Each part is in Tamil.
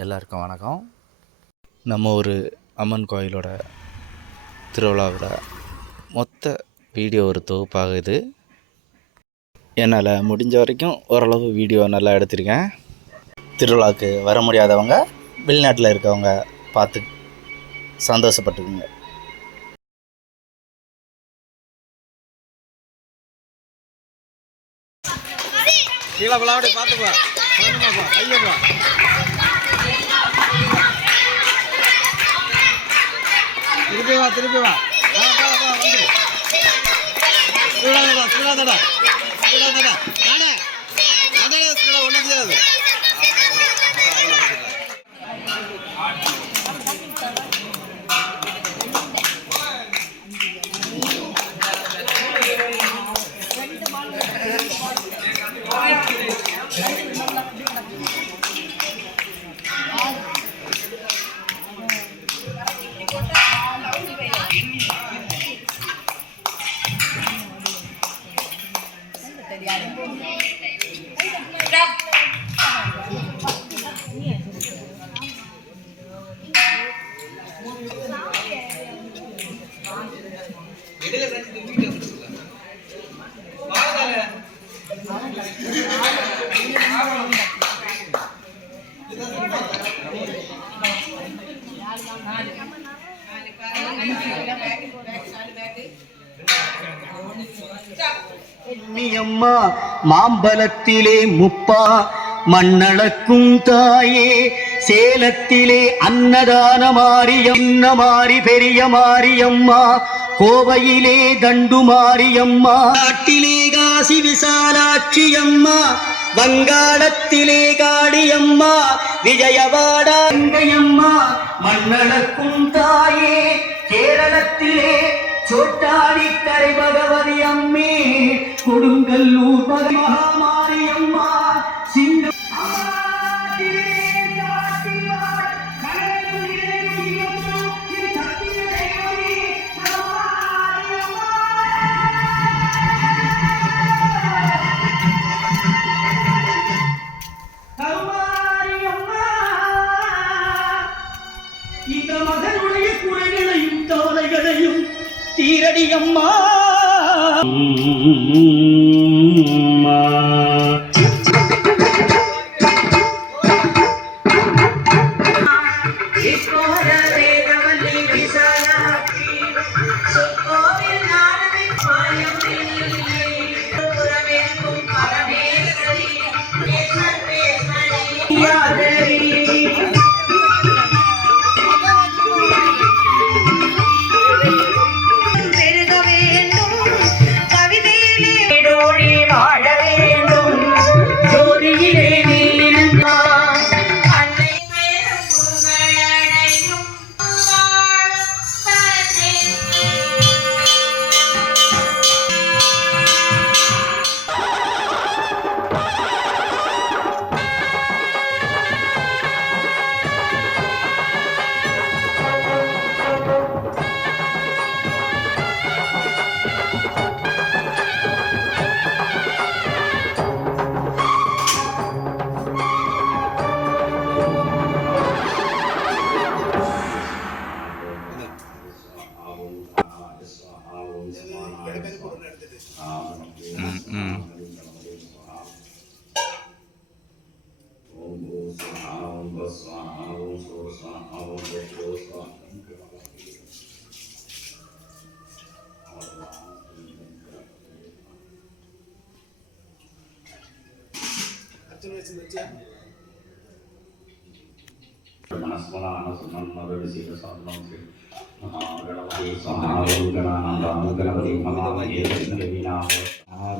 எல்லாருக்கும் வணக்கம். நம்ம ஒரு அம்மன் கோயிலோட திருவிழாவில் மொத்த வீடியோ ஒரு தொகுப்பாக இது. என்னால் முடிஞ்ச வரைக்கும் ஓரளவு வீடியோ நல்லா எடுத்திருக்கேன். திருவிழாவுக்கு வர முடியாதவங்க, வெளிநாட்டில் இருக்கவங்க பார்த்து சந்தோஷப்பட்டுக்குங்க. கீழே விளாடி பார்த்துப்பா, கையப்பா. திருப்பி வா வந்து ஸ்பீடாதடா ஒன்றும் செய்யாது. அம்மா மாம்பலத்திலே முப்பா மண்ணளக்கும் தாயே, சேலத்திலே அன்னதான மாரி பெரிய மாரியம்மா, கோவையிலே தண்டு மாரியம்மா, நாட்டிலே காசி விசாலாட்சி அம்மா, வங்காளத்திலே காளியம்மா, விஜயவாடாங்கம்மா மண்ணளக்கும் தாயே, கேரளத்திலே சோட்டாடி கரை பகவதி அம்மே, கொடுங்கல்லூர் மகாமாரியம்மா, சிங்க இந்த மகனுடைய குறைகளையும் கவலைகளையும் தீரடியம்மா.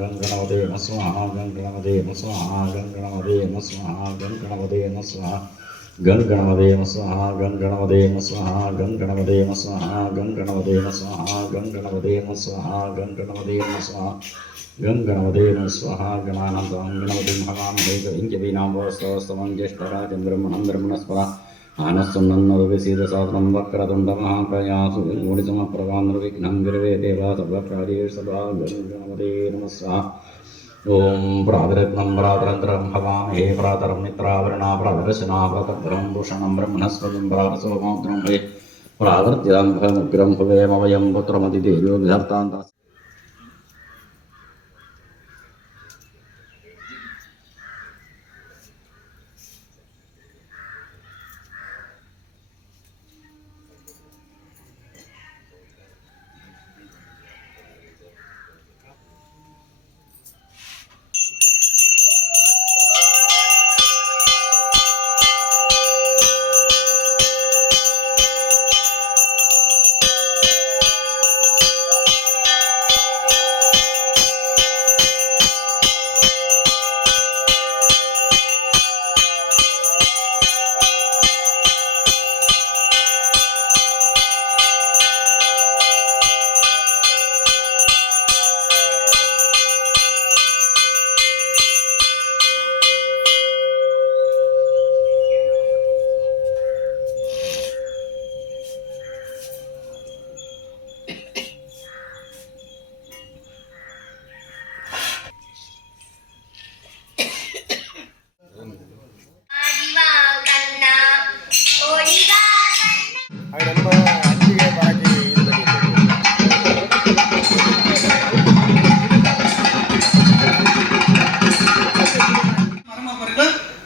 गणगणपते स्वाहा गणगणपते स्वाहा गणगणपते स्वाहा गणगणपते स्वाहा गणगणपते स्वाहा गणगणपते स्वाहा गणगणपते स्वाहा गणानां गणपतिं भवामहे कविं वस्तवस्तमं ज्येष्ठराजं ब्रह्मणं ब्रह्मणस्पदा आनस्तुन्नन्नरुविसीदसादनं वक्रतुण्डमहाप्रयासु गुणिसमप्रभां निर्विघ्नं गिरवे देवा सर्वकार्येषु सदा गणगणपते नमः स्वाहा ओम प्रातरत्नं प्रातरन्त्रं हवामहे प्रातरं मित्रावरणा प्रातरशना प्रातरं भूषणं ब्रह्मणस्पतिं प्रातसोमोग्रं हे प्रातर्त्यम्भमुग्रं भवेमवयं पुत्रमतिदेव्यो विधर्तान्त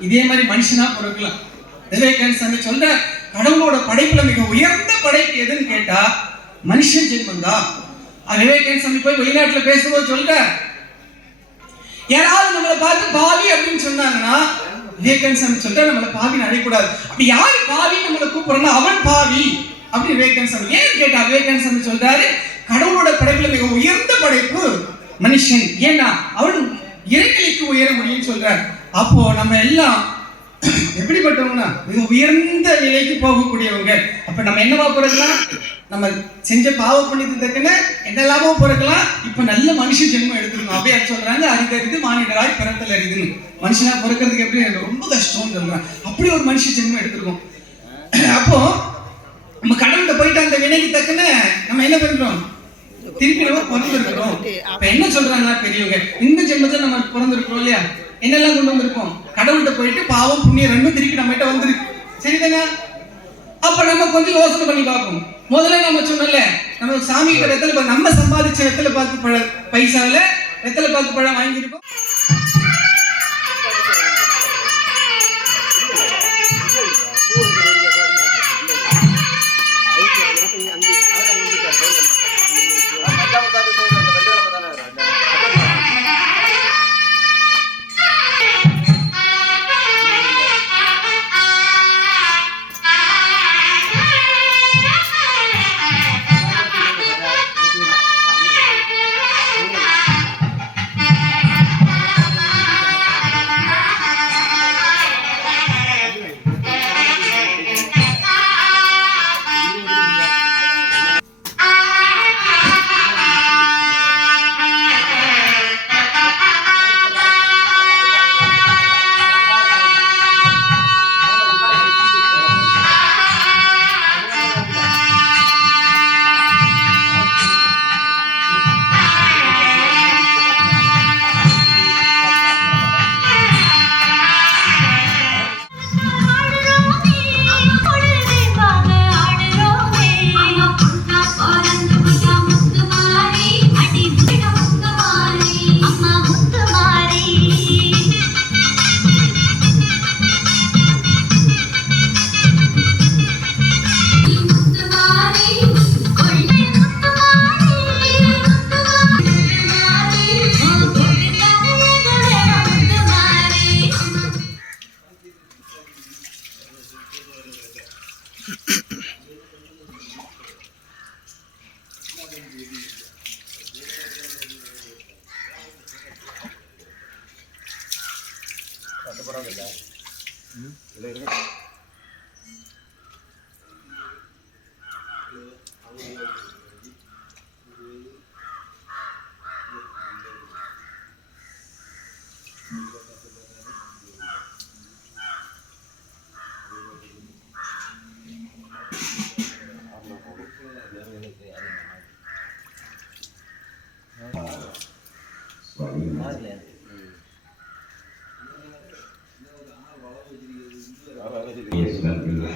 இதே மாதிரி மனுஷனா பிறக்கலாம். விவேகானந்த சாமி சொல்ற கடவுளோட படைப்புல மிக உயர்ந்த படைப்பு எதுன்னு கேட்டா மனுஷன் ஜென்மம் தான். விவேகானந்த சாமி போய் வெளிநாட்டுல பேசும்போது சொல்ற யாராவது நம்மளை பார்த்து பாவி அப்படின்னு சொன்னாங்கன்னா விவேகானந்த சாமி சொல்ற நம்மளை பாவின்னு அழைக்கூடாது. அப்படி யாரு பாவி நம்மளை கூப்பிடுறா அவன் பாவி அப்படி விவேகானந்த சாமி ஏன்னு கேட்டா விவேகானந்த சாமி சொல்றாரு கடவுளோட படைப்புல மிக உயர்ந்த படைப்பு மனுஷன். ஏன்னா அவன் இறைநிலைக்கு உயர முடியும்னு சொல்றார். அப்போ நம்ம எல்லாம் எப்படிப்பட்டவங்கன்னா மிக உயர்ந்த நிலைக்கு போகக்கூடியவங்க. அப்ப நம்ம என்னவா பிறக்கலாம்? நம்ம செஞ்ச பாவ புண்ணியத்துக்குன்னு என்னெல்லாமோ பிறக்கலாம். இப்ப நல்ல மனுஷ ஜென்மம் எடுத்துக்கணும். அப்படியே சொல்றாங்க அரிதறிது மானிடராய் பிறத்தல் அரிதுன்னு. மனுஷனா பிறக்கிறதுக்கு எப்படி ரொம்ப கஷ்டம்னு சொல்றாங்க. அப்படி ஒரு மனுஷ ஜென்மம் எடுத்துக்கணும். அப்போ நம்ம கடவுள்கிட்ட போயிட்டு அந்த வினைக்கு தக்கன நம்ம என்ன பண்றோம்? திருப்பி நம்ம பிறந்திருக்கிறோம். இப்ப என்ன சொல்றாங்க பெரியவங்க? இந்த ஜென்மத்துல நம்ம பிறந்திருக்கிறோம் இல்லையா? என்னெல்லாம் கொண்டு வந்திருக்கோம்? கடவுள்கிட்ட போயிட்டு பாவம் புண்ணியம் ரெண்டும் திருப்பி நம்ம கிட்ட வந்துருக்கு. சரிதானே? அப்ப நம்ம கொஞ்சம் யோசனை பண்ணி பார்ப்போம். முதல்ல நம்ம சொன்னல நம்ம சாமி கிட்ட வெத்தலை நம்ம சம்பாதிச்ச வெத்தலை பாக்கு பைசால வெத்தலை பாக்கு பழம் வாங்கியிருக்கோம். Om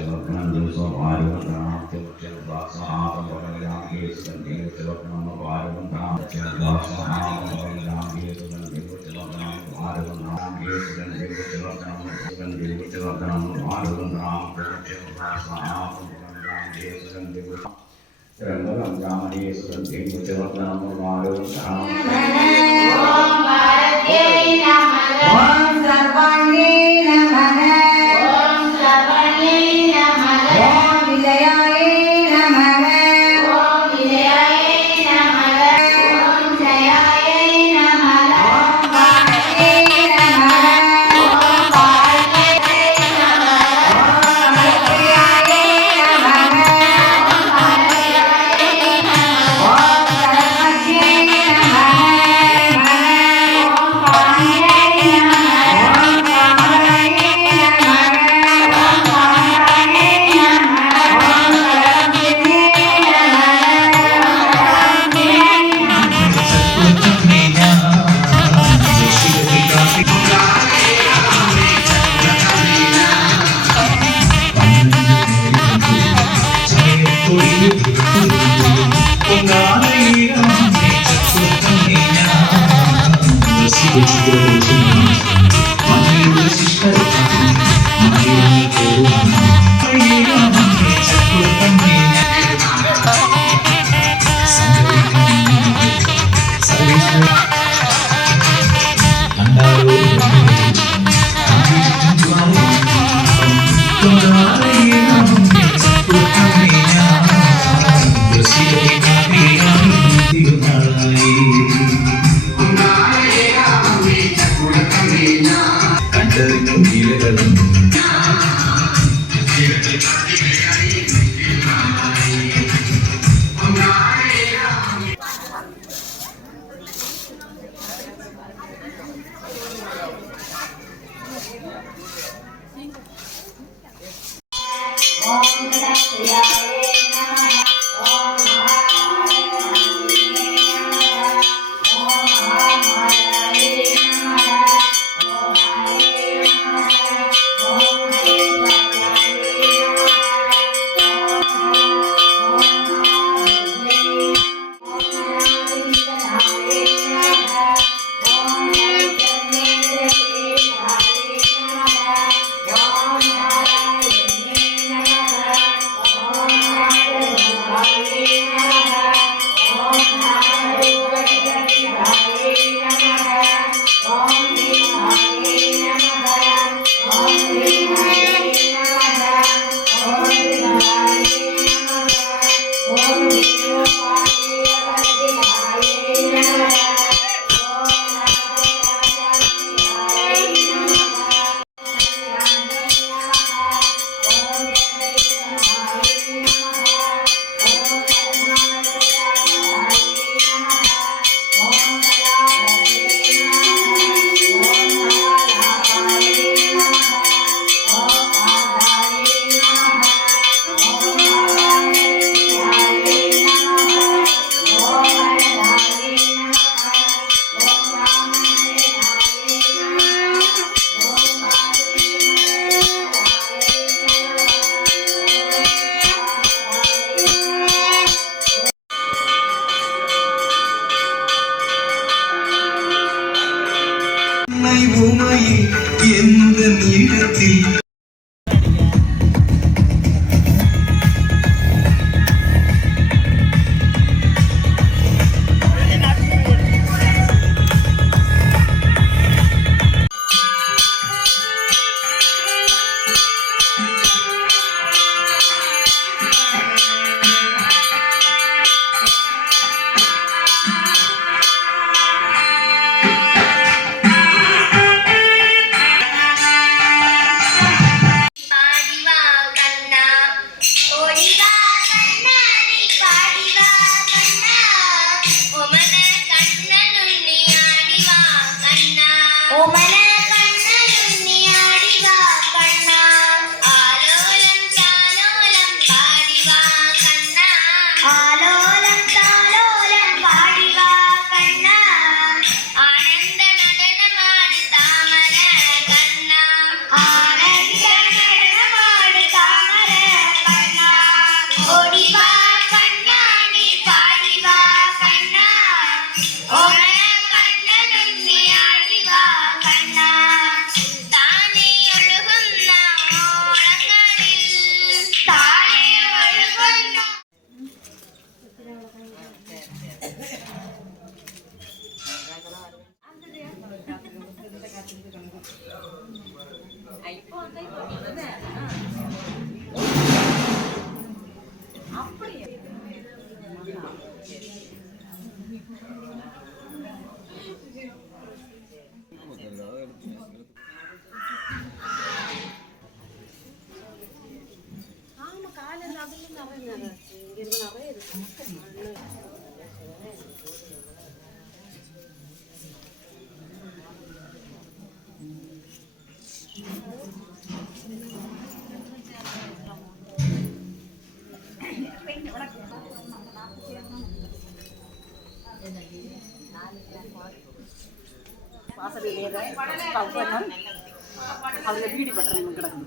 அதில் பீடி பட்டன் கிடக்கும்.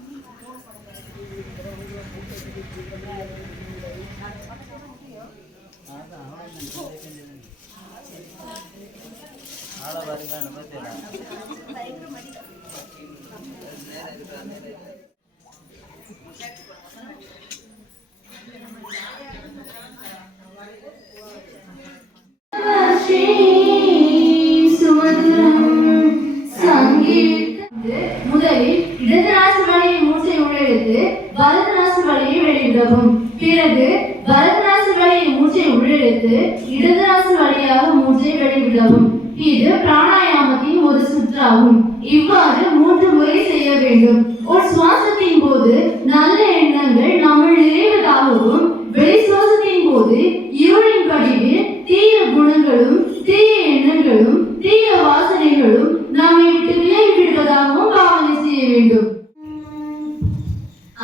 முதலில் இடதுநாசி வழியை மூச்சை உள்ளெடுத்து வலதுநாசி வழியை வெளியிடவும். பிறகு வலதுநாசி வழியை மூச்சை உள்ளெடுத்து இடதுநாசி வழியாக மூச்சை வெளிவிடவும். இது பிராணாயாமத்தின் ஒரு சுற்றாகும். இவ்வாறு 3 முறை செய்ய வேண்டும். ஒரு சுவாசத்தின் போது நல்ல எண்ணங்கள் நம்மை நிறைவதாகவும், வெளி சுவாசத்தின் போது இருளின் படிவில் தீய குணங்களும் தீய எண்ணங்களும் தீய வாசனைகளும் நம்மை விட்டு விலகி விடுவதாகவும் பாவனை செய்ய வேண்டும்.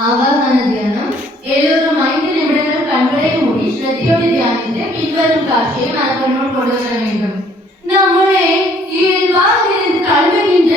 ஆவாகன தியானம். எல்லோரும் 5 நிமிடங்கள் கண்களை மூடி ஸ்ரத்தையோடு தியானித்து பின்வரும் காட்சியை மனதில் கொண்டு வர வேண்டும். நம்முடைய இயல்பாக கல்விகின்ற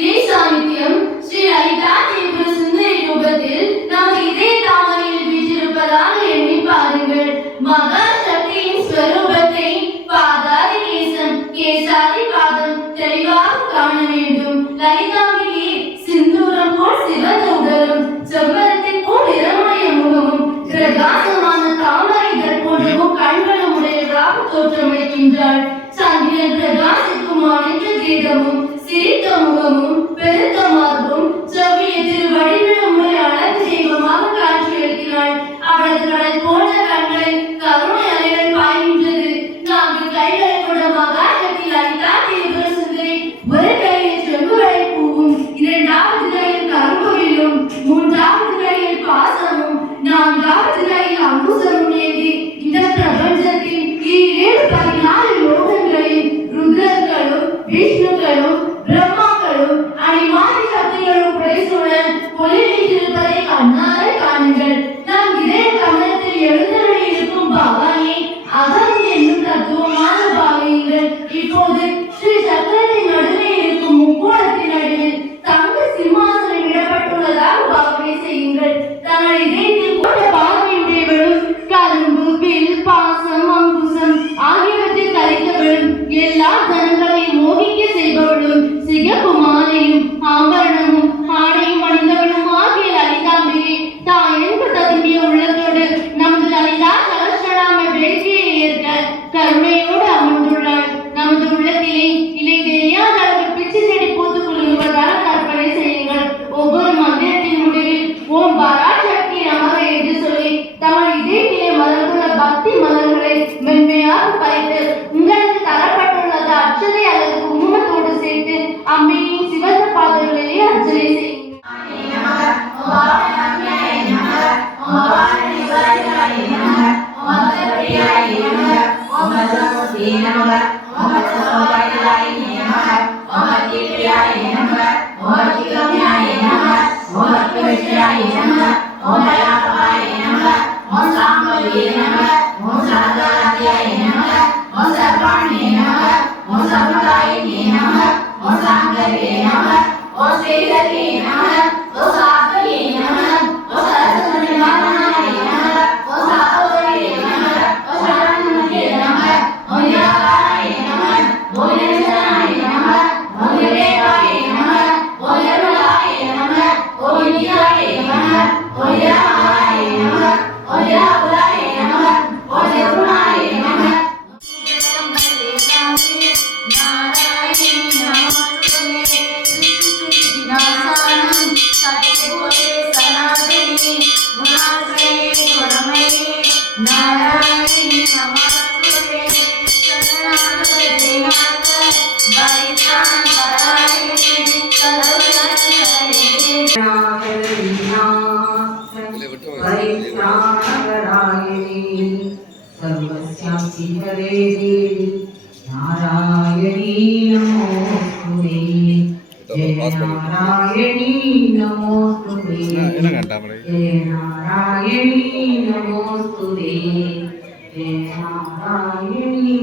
இறை சாநித்தியம் ஸ்ரீ லலிதா தேவி சுந்தரி ரூபத்தில் நமது இதய தாமரையில் வீற்றிருப்பதாக எண்ணி பாருங்கள். மகா சக்தியின் ஸ்வரூபத்தை பாதாதி கேசம் கேசாதி பாதம் தெளிவாக காண வேண்டும். லலிதாம்பிகை சிந்தூரம் போல் சிவந்த உடலும் செவ்வரத்தின் போல் நிறமுடைய முகமும் பிரகாசமான தாமரை இதழ் போன்றவும் கண்களும் உடையவராக தோற்றமளிக்கின்றாள். சந்திரன் பிரகாசிக்கும் அனைத்து கீதமும் சிரித்த முகமும் பெருத்த மார்பும் செவ்விய திருவடிகளுடைய அழகு தெய்வமாக காட்சியளிக்கிறாள். அவளது கடல் போன்ற கண்களை கருணை அலைகள் பாய்கின்றது. 4 கைகளை கொண்ட மகா சக்தி லலிதா தேவி சுந்தரி ஒரு கையில் செம்புகளை பூவும், 2வது கையில் கரும்புவிலும், 3வது கையில் பாசமும், 4வது கையில் அங்குசமும் ஏந்தி இந்த பிரபஞ்சத்தில் 14 லோகங்களில் ருத்ரர்களும் விஷ்ணுக்களும் பிரம்மாக்களும் அணிமாதி சக்திகளும் புடைசூழ ஒளி வீற்றிருப்பதை கண்ணார காணுங்கள். நம் இதய கமலத்தில் எழுந்தருளி இருக்கும் பவானி அகம் என்னும் தத்துவமான பாவியுங்கள். இப்போது ஸ்ரீ சக்கரத்தின் நடுவே இருக்கும் முக்கோணத்தின் நடுவில் தங்க சிம்மாசனம் இடப்பட்டுள்ளதாக பாவனை செய்யுங்கள். தங்கள் இதயத்தில் கூட பாவனையுடையவளும் கரும்பு வில் பாசம் அங்குசம் ஆகியவற்றை கலைத்தவளும் எல்லா ஜனங்களையும் மோகிக்க செய்பவளும் சிகப்பு மாலையும் ஆபரணமும் ஆடையும் அணிந்தவளும் ஆகிய லலிதாம்பிகை தான் என்பு ததும்பிய உள்ளத்தோடு நமது லலிதா சகஸ்ரநாம வேள்வியை ஏற்க கருணையோடு அமர்ந்துள்ளாள். நமது உள்ளத்திலே இலை தெரியாத அளவில் பிச்சு செடி பூத்துக் கொள்ளுவதாக கற்பனை செய்யுங்கள். ஒவ்வொரு மந்திரத்தின் முடிவில் ஓம் பராசக்தி நமக என்று சொல்லி தமது இதயத்திலே மலர்ந்துள்ள பக்தி மலர்களை மென்மையாக பறித்து உங்களுக்கு தரப்பட்டுள்ளது அர்ச்சனை அல்லது குங்குமத்தோடு சேர்த்து அம்மையின் சிவந்த பாதங்களிலே அர்ச்சனை செய்யுங்கள். நாராயண நமஸ்தே परित्राणपरायणे सर्वस्यां शिवरे देवी नारायणी नमोस्तुते जय नारायणी नमोस्तुते जय नारायणी नमोस्तुते जय नारायणी